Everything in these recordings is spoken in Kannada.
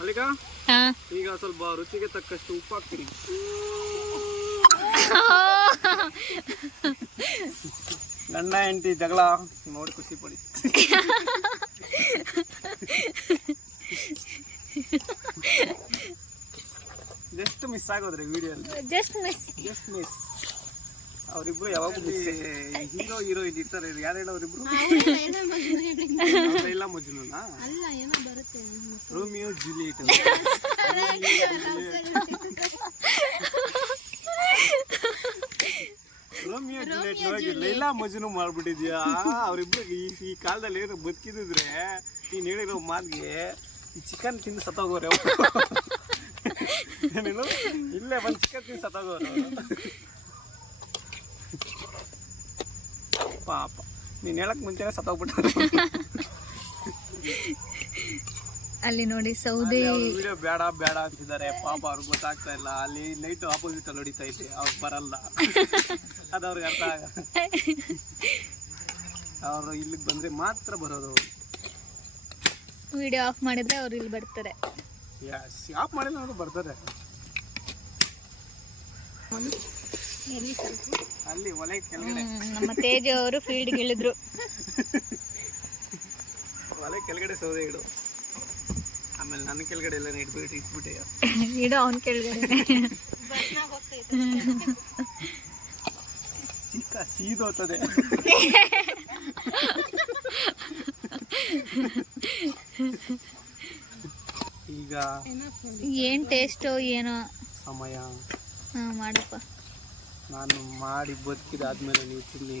ಮಲ್ಲಿಕಾ, ಈಗ ಸ್ವಲ್ಪ ರುಚಿಗೆ ತಕ್ಕಷ್ಟು ಉಪ್ಪು ಹಾಕ್ತೀನಿ. ಗಂಡ ಹೆಂಡತಿ ಜಗಳ ನೋಡಿ ಖುಷಿ ಪಡಿ. ಜಸ್ಟ್ ಮಿಸ್ ಆಗೋದ್ರಿ ವಿಡಿಯೋ. Just miss. ಅವರಿಬ್ರು ಯಾವಾಗ ಹೀರೋ ಹೀರೋಯಿನ್ ಇರ್ತಾರೆ. ಯಾರು ಹೇಳೋ ಅವರಿಬ್ರು? ಲೈಲಾ ಮಜ್ನುನಾ? Romeo Juliet. ರೋಮಿಯೋ ಜೂಲಿಯಟ್ ನೋಡಿ ಲೈಲಾ ಮಜ್ನು ಮಾಡ್ಬಿಟ್ಟಿದ್ಯಾ. ಅವರಿಬ್ರು ಈ ಕಾಲದಲ್ಲಿ ಏನು ಬದುಕಿದ್ರೆ ನೀನ್ ಹೇಳಿರೋ ಮಾಲ್ಗೆ ಈ ಚಿಕನ್ ತಿಂದು ಸತ್ತೋಗೋರೆ. ಇಲ್ಲೇ ಬಂದು ಚಿಕನ್ ತಿಂದು ಸತ್ತೋಗೋರು. ಪಾಪ ನೀನ್ ಹೇಳಕ್ ಮುಂಚೆನೆ ಸತ್ತೋಗ್ಬಿಟ್ಟ. ಅಲ್ಲಿ ನೋಡಿ ಸೌದೆ ವಿಡಿಯೋ ಬೇಡ ಬೇಡ ಅಂತಿದ್ದಾರೆ. ಪಾಪ ಅವ್ರಿಗೆ ಗೊತ್ತಾಗ್ತಾ ಇಲ್ಲ. ಅಲ್ಲಿ ನೈಟ್ ಆಪೋಸಿಟ್ ಅಲ್ಲಿ ಹೊಡಿತಾ ಇದೆ. ಅವ್ರಿಗೆ ಬರಲ್ಲ, ಅದು ಅವ್ರಿಗೆ ಅರ್ಥ ಆಗ. ಅವರು ಇಲ್ಲಿಗೆ ಬಂದ್ರೆ ಮಾತ್ರ ಬರೋದು. ವಿಡಿಯೋ ಆಫ್ ಮಾಡಿದ್ರೆ ಅವ್ರು ಇಲ್ಲಿ ಬರ್ತಾರೆ. ಆಫ್ ಮಾಡಿದ್ರೆ ಅವರು ಬರ್ತಾರೆ. ಅಲ್ಲಿ ಒಲೆ ಕೆಳಗಡೆ ನಮ್ಮ ತೇಜ್ ಅವರು ಫೀಲ್ಡ್ ಇಳಿದ್ರು. ಒಲೆ ಕೆಳಗಡೆ ಸೌದೆ ಇಡು. ಆಮೇಲೆ ನನ್ನ ಕೆಳಗಡೆ ಎಲ್ಲ ಇಟ್ಬಿಟ್ಟೆ ಇಡು. ಅವನ್ ಕೆಳಗಡೆ ಚಿಕ್ಕ ಸೀದೋಗ್ತದೆ. ಈಗ ಏನ್ ಟೇಸ್ಟೋ ಏನೋ ಸಮಯ. ಮಾಡಪ್ಪ. ನಾನು ಮಾಡಿ ಬದುಕಿದಾದ್ಮೇಲೆ ನೀವು ತಿನ್ನಿ.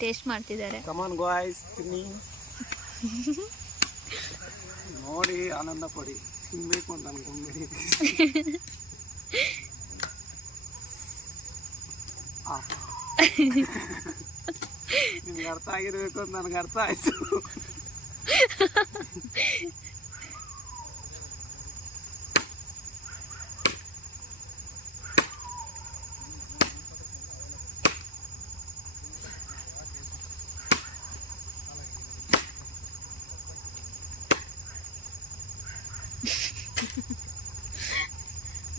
ಟೇಸ್ಟ್ ಮಾಡ್ತಿದ್ದಾರೆ. ಕಮಾನ್ ಗಾಯ್ಸ್, ತಿನ್ನಿ, ನೋಡಿ ಆನಂದ ಪಡಿ. ತಿನ್ಬೇಕು ಅಂತ ಅನ್ಕೊಂಡ್ಬಿಡಿ. ನಿಮ್ಗೆ ಅರ್ಥ ಆಗಿರ್ಬೇಕು ಅಂತ ನನಗೆ ಅರ್ಥ ಆಯ್ತು.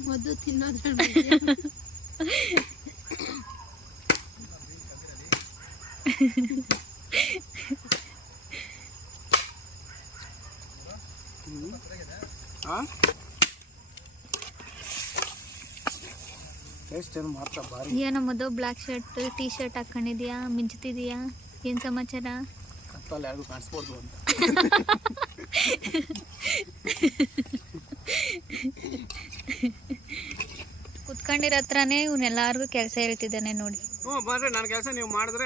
ಮದ್ದು ತಿನ್ನೋದ್ರ ಏನೋ ಮದ್ದು ಬ್ಲಾಕ್ ಶರ್ಟ್ ಟೀ ಶರ್ಟ್ ಹಾಕೊಂಡಿದ್ಯಾ, ಮಿಂಚ್ತಿದೀಯಾ, ಏನ್ ಸಮಾಚಾರ? ಯಾರಿಗೂ ಕಾಣಿಸ್ಬೋದು ಅಂತ. ಕುತ್ಕೊಂಡಿರೋ ಹತ್ರನೇ ಇವನ್ನೆಲ್ಲಾರ್ಗು ಕೆಲಸ ಹೇಳ್ತಿದ್ದಾನೆ ನೋಡಿ. ಬಂದ್ರೆ ನನ್ನ ಕೆಲಸ ನೀವು ಮಾಡಿದ್ರೆ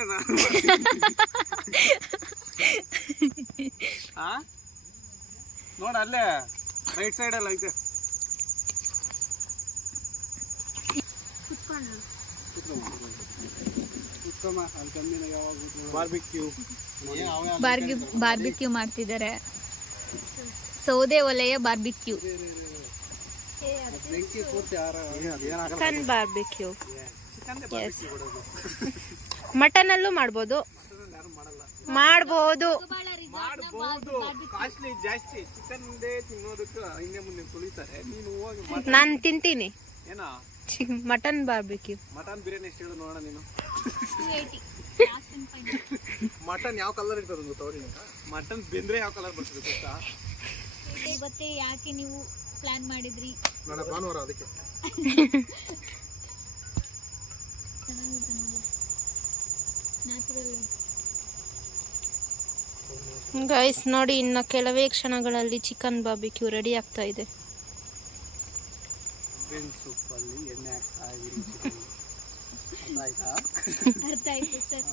ನೋಡ ಅಲ್ಲೇ ರೈಟ್ ಸೈಡ್ ಅಲ್ಲಿ ಐತೆ. ಬಾರ್ಬಿಕ್ಯೂ ಮಾಡ್ತಿದ್ದಾರೆ. ಸೌದೆ ಒಲೆಯ ಬಾರ್ಬಿಕ್ಯೂ. Chicken barbecue. ಮಟನ್ ಅಲ್ಲೂ ಮಾಡ್ಬೋದು. ಕಾಸ್ಟ್ಲಿ ಜಾಸ್ತಿ. ಚಿಕನ್ ತಿನ್ನೋದಕ್ಕೆ ಹಿಂದೆ ಮುಂದೆ ತುಳಿತಾರೆ. ನೀನು ಹೋಗಿ ನಾನು ತಿಂತೀನಿ. ಏನಾ ಮಟನ್ ಬಾರ್ಬಿಕ್ಯೂ. ಮಟನ್ ಬಿರಿಯಾನಿ ಎಷ್ಟು ಹೇಳು ನೋಡೋಣ ನೀನು. ಮಟನ್ ಯಾವ ಕಲರ್ ಇರ್ತದೆ ಗೊತ್ತವ್ರಿ? ಮಟನ್ ಬೆಂದ್ರೆ ಯಾವ ಕಲರ್ ಬರ್ತದೆ ಗೊತ್ತಾ? ಮತ್ತೆ ಯಾಕೆ ನೀವು ಪ್ಲಾನ್ ಮಾಡಿದ್ರಿ? ನಾಳೆ ಭಾನುವಾರ, ಅದಕ್ಕೆ. ಗೈಸ್ ನೋಡಿ, ಇನ್ನು ಕೆಲವೇ ಕ್ಷಣಗಳಲ್ಲಿ ಚಿಕನ್ ಬಾರ್ಬಿಕ್ಯೂ ರೆಡಿ ಆಗ್ತಾ ಇದೆ. ಸೂಪ್ ಅಲ್ಲಿ ಎಣ್ಣೆ ಹಾಕ್ತಾ ಇದೀನಿ. ಆಯ್ತಾ? ಅರ್ಥ ಆಯ್ತು ಸರ್.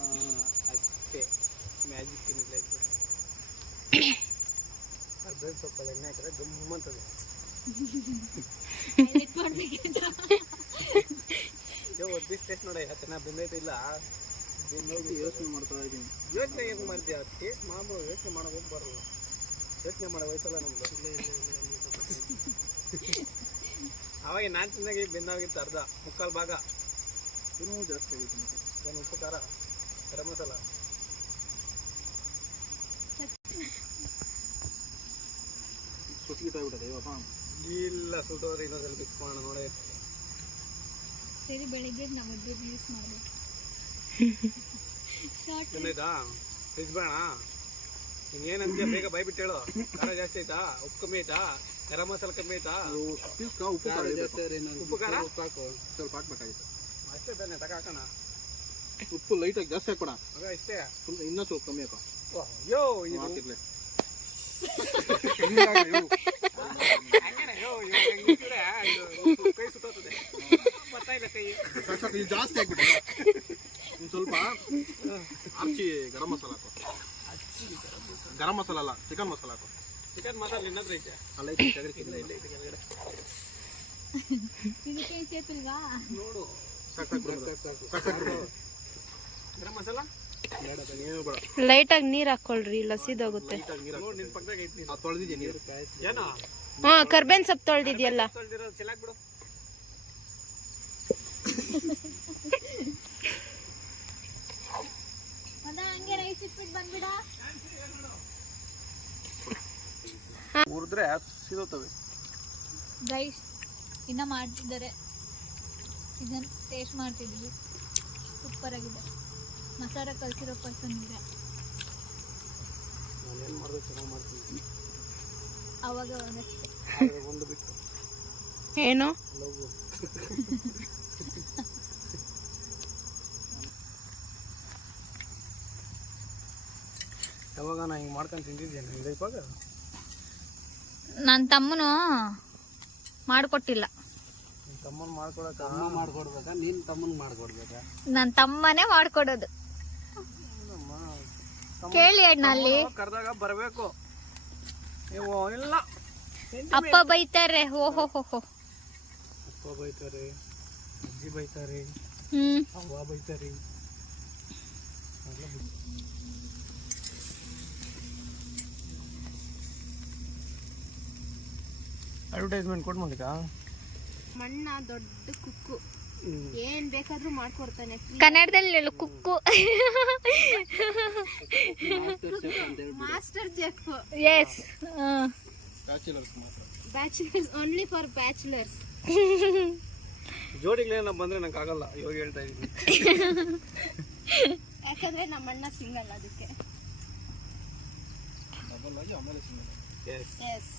ಅಷ್ಟೇ ಮ್ಯಾಜಿಕ್ ಏನಿಲ್ಲ. ಬೇನ್ ಸೊಪ್ಪಲ್ಲಿ ಎಣ್ಣೆ ಹಾಕಿದ್ರೆ ಗಮ್ಮಂತದೆ. ಟೇಸ್ಟ್ ನೋಡಿ ಚೆನ್ನಾಗಿ ಬೆಂದೈತೆ ಇಲ್ಲ. ಯೋಚನೆ ಮಾಡ್ತಾ ಇದ್ದೀನಿ. ಯೋಚನೆ ಹೆಂಗ್ ಮಾಡ್ತೀಯ? ಟೇಸ್ಟ್ ಮಾಡ್ಬೋದು. ಯೋಚನೆ ಮಾಡೋಕೆ ಹೋಗ್ಬಾರ್ದು. ಯೋಚನೆ ಮಾಡೋ ವಯಸ್ಸಲ್ಲ ನಮ್ದು. ಅವಾಗ ನಾನು ತಿನ್ನಾಗಿ ಬೆಂದಾಗಿತ್ತು ಅರ್ಧ ಮುಕ್ಕಾಲು ಭಾಗ. ಇನ್ನೂ ಜಾಸ್ತಿ ಆಗಿತ್ತು ಮತ್ತೆ. ಏನು ಉಪ್ಪು ಖಾರ ಗರಂ ಮಸಾಲ ಸುಟ್ಟಿಗೆ ಆಗ್ಬಿಟ್ಟದೆ ಇವಪ್ಪ. ಇಲ್ಲ ಸುಟ್ಟೋದ್ರೆ ಇನ್ನೊಂದ್ಸಲ ಮಿಕ್ಸ್ ಮಾಡೋಣ ನೋಡಿ. ಸರಿ ಬೆಳಿಗ್ಗೆ ನಾವು ಅಡ್ಗೆ ಯೂಸ್ ಮಾಡಬೇಕು. ಚೆನ್ನಾಯ್ತಾ ಫ್ರಿಜ್ ಬೇಡ ನೀನು ಏನಂತೀಯ ಬೇಗ ಬಾಯ್ಬಿಟ್ಟು ಹೇಳು. ಖಾರ ಜಾಸ್ತಿ ಆಯ್ತಾ, ಉಪ್ಪು ಕಮ್ಮಿ ಆಯ್ತಾ, ಗರಂ ಮಸಾಲ ಕಮ್ಮಿ ಆಯ್ತಾ, ಉಪ್ಪು ಖಾರ ಜಾಸ್ತಿ ಆದ್ರೆ ಉಪ್ಪು ಖಾರ ಸಾಕು, ಸ್ವಲ್ಪ ಹಾಕ್ಬೇಕಾಗಿತ್ತು. ಅಷ್ಟೇ ತಾನೆ ತಗಾಕೋಣ. ಉಪ್ಪು ಲೈಟಾಗಿ ಜಾಸ್ತಿ ಹಾಕ್ಬೇಡ, ಮಗ ಇಷ್ಟೇ. ಸ್ವಲ್ಪ ಇನ್ನೂ ಸ್ವಲ್ಪ ಕಮ್ಮಿ ಹಾಕೋ. ಯೋ ಇದು ಹಾಕಿರ್ಲಿ. ಹಂಗೇನೆ ಯೋ ಕೈ ಸುತ್ತೋತದೆ ಬರ್ತಾ ಇಲ್ಲ ಕೈ. ಸಾಕು, ಇದು ಜಾಸ್ತಿ ಹಾಕ್ಬಿಟ್ಟು ಇನ್ನು ಸ್ವಲ್ಪ ಆರ್ಚಿ ಗರಂ ಮಸಾಲ ಹಾಕೋ. ಗರಂ ಮಸಾಲ ಅಲ್ಲ, ಚಿಕನ್ ಮಸಾಲ ಹಾಕೋ. ಚಿಕನ್ ಮಸಾಲ ಇನ್ನತ್ರ ಐತೆ. ಅಲ್ಲ ಐತೆ ಕೆಳಗಡೆ. ಇಲ್ಲ ಇಲ್ಲ ಐತೆ ಕೆಳಗಡೆ ಇದಕ್ಕೆ ಸೇತುಲ್ವಾ? ನೋಡು. ಸಾಕು ಸಾಕು. ಗರಂ ಮಸಾಲ ಬೇಡ, ಏನು ಬೇಡ. ಲೈಟಾಗಿ ನೀರು ಹಾಕೊಳ್ರಿ, ಇಲ್ಲ ಸೀದೋಗುತ್ತೆ. ಲೈಟಾಗಿ ನೀರು ನೋಡು ನಿನ್ ಪಕ್ಕದಾಗ ಐತೆ ನೀರು. ತೊಳೆದಿದ್ಯಾ ನೀರು? ಏನೋ ಹಾ, ಕರ್ಬೇನ್ ಸೊಪ್ಪು ತೊಳ್ದಿದ್ಯಲ್ಲ. ತೊಳ್ದಿರೋದು ಚೆಲ್ಲಾಕ್ ಬಿಡು. ಅದ ಹಂಗೆ ರೈಸ್ ಇಟ್ಬಿಟ್ಟು ಬಂದ್ಬಿಡ. ಹುರಿದ್ರೆ ಸಿದೋತವೆ. ರೈಸ್ ಇನ್ನ ಮಾಡ್ತಿದ್ದಾರೆ, ಇದನ್ನ ಟೇಸ್ಟ್ ಮಾಡ್ತಿದ್ವಿ. ಸೂಪರ್ ಆಗಿದೆ. ಮಸಾಲ ಕಲ್ಸಿರೋ ಪರ್ಸನ್ ಇದೆ, ನಾನೇನು ಮಾಡಿದ್ರೆ ಚೆನ್ನಾಗಿ ಮಾಡ್ತೀನಿ. ಅವಾಗ ಒಂದಷ್ಟೇ. ಆದ್ರೆ ಒಂದು ಬಿಟ್ಟು ಏನು? ಲವ್. ಯಾವಾಗ ನಾ ಹಿಂಗೆ ಮಾಡ್ಕೊಂಡು ತಿಂದಿದ್ದೇನೆ ಹಿಂಗೆ ಇವಾಗ. ನನ್ನ ತಮ್ಮನು ಮಾಡಿಕೊಟ್ಟಿಲ್ಲ. ನಿಮ್ಮ ತಮ್ಮನ ಮಾಡ್ಕೊಡಕ ಅಮ್ಮ ಮಾಡ್ಕೊಡ್ಬೇಕಾ, ನೀನು ತಮ್ಮನ ಮಾಡ್ಕೊಡ್ಬೇಕಾ? ನನ್ನ ತಮ್ಮನೇ ಮಾಡ್ಕೊಡೋದು. ಕೇಳಿ ಅಣ್ಣ, ಅಲ್ಲಿ ಕರೆದಾಗ ಬರಬೇಕು ನೀವು. ಇಲ್ಲ ಅಪ್ಪ ಬೈತಾರೆ. ಓಹೋ ಹೋ ಹೋ. ಅಪ್ಪ ಬೈತಾರೆ, ಅಜ್ಜಿ ಬೈತಾರೆ, ಅವ್ವ ಬೈತಾರೆ. ಅಡ್ವರ್ಟೈಸ್ಮೆಂಟ್ ಕೊಟ್ಟು ಮಾಡಿಕಾ. ಮಣ್ಣ ದೊಡ್ಡ ಕುಕ್ಕು, ಏನ್ ಬೇಕಾದ್ರೂ ಮಾಡ್ಕೊಡ್ತಾನೆ. ಕನ್ನಡದಲ್ಲಿ ಹೇಳು, cook. Master chef. Yes, bachelors ಮಾತ್ರ. Bachelors, only for bachelors. ಜೋಡಿಗಳೇನ ಬಂದ್ರೆ ನಂಗೆ ಆಗಲ್ಲ, ಇವಾಗ ಹೇಳ್ತಾ ಇದೀನಿ. ಯಾಕಂದ್ರೆ ನಮ್ಮ ಅಣ್ಣ ಸಿಂಗಲ್, ಅದಕ್ಕೆ. ಡಬಲ್ ಆಗಿ ಆಮೇಲೆ ಸಿಂಗಲ್. ಎಸ್.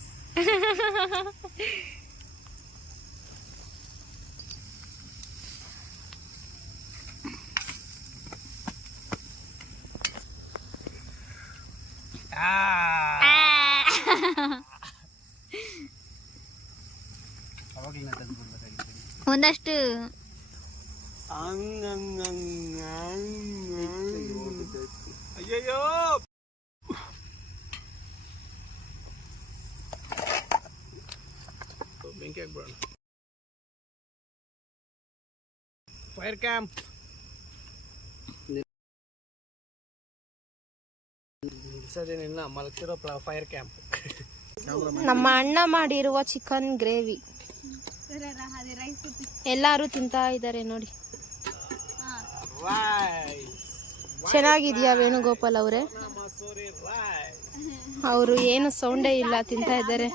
ಅವಾಗಲೇ ತಂದು ಬಿಡ್ಬೇಕಾಗಿತ್ತು. ಒಂದಷ್ಟು ಅಯ್ಯಯ್ಯೋ ಬೆಂಕಿ ಹಾಕ್ಬಿಡೋಣ. ಫೈರ್ ಕ್ಯಾಂಪ್ ನಿಲ್ಸೋದೇನಿಲ್ಲ, ಮಲಗ್ತಿರೋ ಫೈರ್ ಕ್ಯಾಂಪ್. ನಮ್ಮ ಅಣ್ಣ ಮಾಡಿರುವ ಚಿಕನ್ ಗ್ರೇವಿ ಎಲ್ಲಾರು ತಿಂತಾ ಇದ್ದಾರೆ ನೋಡಿ. ಚೆನ್ನಾಗಿದ್ಯಾ ವೇಣುಗೋಪಾಲ್ ಅವರೇ? ಅವರು ಏನು ಸೌಂಡೇ ಇಲ್ಲ, ತಿಂತಾ ಇದ್ದಾರೆ.